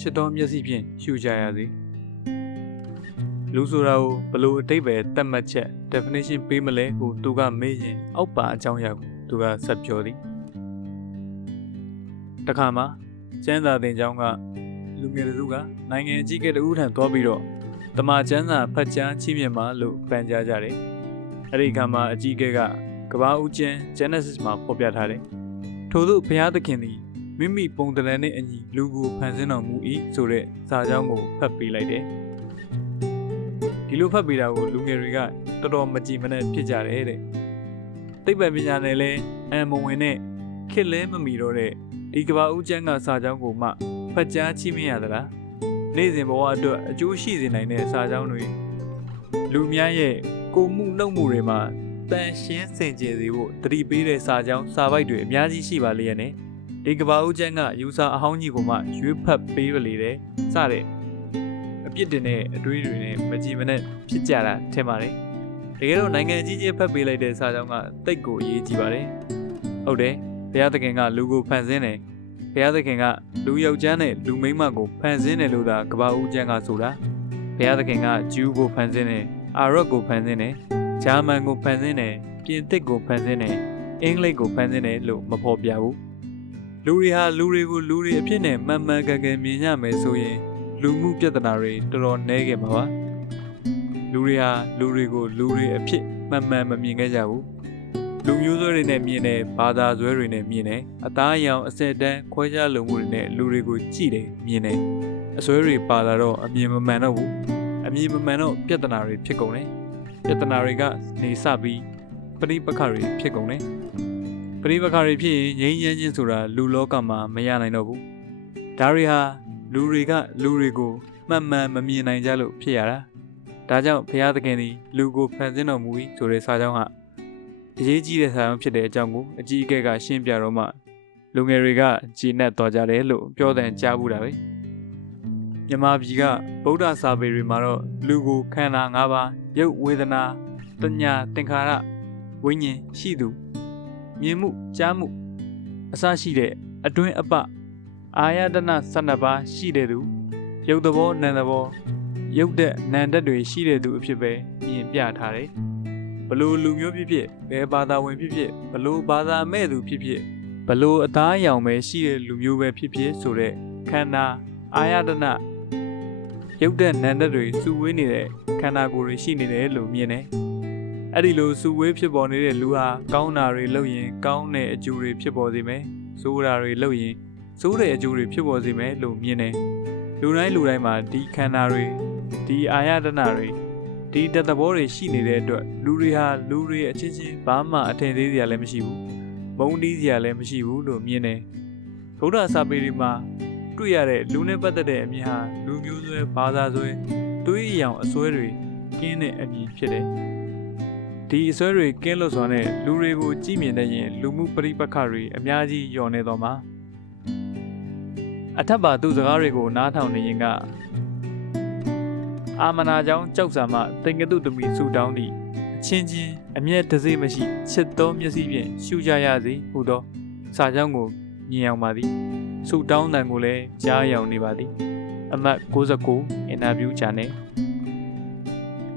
ချစ်တော်မျက်စိဖြင့်ရှုကြရစေလူဆိုတာကိုဘလို့အတိတ်ပဲတတ်မှတ်ချက် definition ပေးမလဲဟုသူကမေးရင်အောက်ပါအကြောင်းအရာကိုသူကဆက်ပြောသည်တခါမှာကျမ်းစာသင်ကျောင်းကလူငယ်တစုကနိုင်ငံအကြီးအကဲတဦးထံသွားပြီးတော့တမန်ကျမ်းစာဖတ်ကြားချီးမြှင့်ပါလို့ပန်ကြားကြတယ်အဲ့ဒီအခါမှာအကြီးအကဲကကမ္ဘာဦးကျမ်း Genesis မှာဖော်ပြထားတယ်ထို့သို့ဘုရားသခင်သည်မိမိပုံတရံနဲ့အညီလူကိုဖန်ဆင်းတော်မူ၏ဆိုတဲ့စာကြောင်းကိုဖတ်ပေးလိုက်တယ်ဒီလိုဖတ်ပေးတာကိုလူငယ်တွေကတော်တော်မကြည်မနဲ့ဖြစ်ကြတယ်တဲ့သိပ္ပံပညာနဲ့လဲအံမဝင်နဲ့ခက်လဲမမီတော့တဲ့ဒီကမ္ဘာဦးကျမ်းကစာကြောင်းကိုမှဖတ်ကြားချီးမြှင့်ရသလားနေ့စဉ်ဘဝအတွက်အကျိုးရှိစေနိုင်တဲ့စာကြောင်းတွေလူများရဲ့ကိုမှုနှုတ်မှုတွေမှာတန်ရှင်းစင်ကြယ်စေဖို့တတိပေးတဲ့စာကြောင်းစာပိုက်တွေအများကြီးရှိပါလေရဲ့နဲ့ဒီကမ္ဘာဦးကျမ်းကယူဆအဟောင်းကြီးကိုမှရွေးဖတ်ပေးပါလေတဲ့စတဲ့အပြစ်တင်တဲ့အတွေးတွေနဲ့မကြည်မနဲ့ဖြစ်ကြတာထင်ပါတယ်တကယ်တော့နိုင်ငံကြီးကြီးဖတ်ပေးလိုက်တဲ့စာကြောင်းကတိတ်ကိုအရေးကြီးပါတယ်ဟုတ်တယ်ဘုရားသခင်ကလူကိုဖန်ဆင်းတယ်ဘုရားသခင်ကလူယောက်ျားနဲ့လူမိန်းမကိုဖန်ဆင်းတယ်လို့သာကမ္ဘာဦးကျမ်းကဆိုတာဘုရားသခင်ကဂျူးကိုဖန်ဆင်းတယ်အာရပ်ကိုဖန်ဆင်းတယ်ဂျာမန်ကိုဖန်ဆင်းတယ်ပြင်သစ်ကိုဖန်ဆင်းတယ်အင်္ဂလိပ်ကိုဖန်ဆင်းတယ်လို့မဖော်ပြဘူးလူတွေဟာလူတွေကိုလူတွေအဖြစ်နဲ့မှန်မှန်ကန်ကန်မြင်ရမယ်ဆိုရင်လူမှုပြဿနာတွေတော်တော်နည်းခဲ့မှာပါလူတွေဟာလူတွေကိုလူတွေအဖြစ်မှန်မှန်မမြင်ခဲ့ကြဘူးလူမျိုးစွဲတွေနဲ့မြင်တယ်ဘာသာစွဲတွေနဲ့မြင်တယ်အသားအရောင်အစက်တန်းခွဲခြားလုံမှုတွေနဲ့လူတွေကိုကြည့်တယ်မြင်တယ်အစွဲတွေပါလာတော့အမြင်မမှန်တော့ဘူးအမြင်မမှန်တော့ပြဿနာတွေဖြစ်ကုန်တယ်ပြဿနာတွေကနေစပြီးပဋိပက္ခတွေဖြစ်ကုန်တယ်ပဋိပက္ခတွေဖြစ်ရင်ငြိမ်းချမ်းခြင်းဆိုတာလူလောကမှာမရနိုင်တော့ဘူးဒါတွေဟာလူတွေကလူတွေကိုမှန်မှန်မမြင်နိုင်ကြလို့ဖြစ်ရတာဒါကြောင့်ဘုရားသခင်သည်လူကိုဖန်ဆင်းတော်မူ၏ဆိုတဲ့စာကြောင်းဟာအရေးကြီးတဲ့စာကြောင်းဖြစ်တဲ့အကြောင်းကိုအကြီးအကဲကရှင်းပြတော့မှလူငယ်တွေကကြည်နက်သွားကြတယ်လို့ပြောတဲ့ကြားဘူးတာပဲမြန်မာပြည်ကဗုဒ္ဓစာပေတွေမှာတော့လူကိုခန္ဓာ၅ပါးရုပ်ဝေဒနာတဏှာသင်္ခါရဝိညာဉ်ရှိသူမြင်မှုကြားမှုအစရှိတဲ့အတွင်းအပအာယတနာ12ပါးရှိတဲ့သူရုပ်သဘောနာမ်သဘောရုပ်တဲ့နာမ်တဲ့တွေရှိတဲ့သူအဖြစ်ပဲမြင်ပြထားတယ်ဘလို့လူမျိုးဖြစ်ဖြစ်ဘယ်ဘာသာဝင်ဖြစ်ဖြစ်ဘလို့ဘာသာမဲ့သူဖြစ်ဖြစ်ဘလို့အသားအရောင်ပဲရှိတဲ့လူမျိုးပဲဖြစ်ဖြစ်ဆိုတဲ့ခန္ဓာအာယတနာရုပ်တဲ့နာမ်တဲ့တွေစုဝေးနေတဲ့ခန္ဓာကိုယ်တွေရှိနေတယ်လို့မြင်တယ်အဲ့ဒီလိုစုဝေးဖြစ်ပေါ်နေတဲ့လူဟာကောင်းတာတွေလုပ်ရင်ကောင်းတဲ့အကျိုးတွေဖြစ်ပေါ်စေမယ်ဆိုးတာတွေလုပ်ရင်ဆိုးတဲ့အကျိုးတွေဖြစ်ပေါ်စေမယ်လို့မြင်တယ်လူတိုင်းမှာဒီခန္ဓာတွေဒီအာယတနာတွေဒီတသဘောတွေရှိနေတဲ့အတွက်လူတွေဟာလူတွေအချင်းချင်းဘာမှအထင်သေးစရာလည်းမရှိဘူးမုန်းတီးစရာလည်းမရှိဘူးလို့မြင်တယ်ဗုဒ္ဓစာပေတွေမှာတွေ့ရတဲ့လူနဲ့ပတ်သက်တဲ့အမြင်ဟာလူမျိုးစွဲဘာသာစွဲသွေးအရောင်အစွဲတွေကင်းတဲ့အမြင်ဖြစ်တယ်ဒီအစွဲတွေကင်းလို့ဆိုတဲ့လူတွေကိုကြည့်မြင်တဲ့ရင်လူမှုပရိပက္ခတွေအများကြီးညှော်နေတော့မှာအထက်ပါသူစကားတွေကိုနားထောင်နေရင်ကအာမနာကြောင့်ကြောက်စာမှသင်္ကတုတမီဆူတောင်းသည့်အချင်းချင်းအမျက်တစေမရှိချစ်သောမျက်စိဖြင့်ရှုကြရစေဟူသောစာကြောင်းကိုမြင်အောင်ပါသည်ဆူတောင်းတန်ကိုလည်းကြားရောက်နေပါသည်အမှတ်69 အင်တာဗျူးချန်နယ်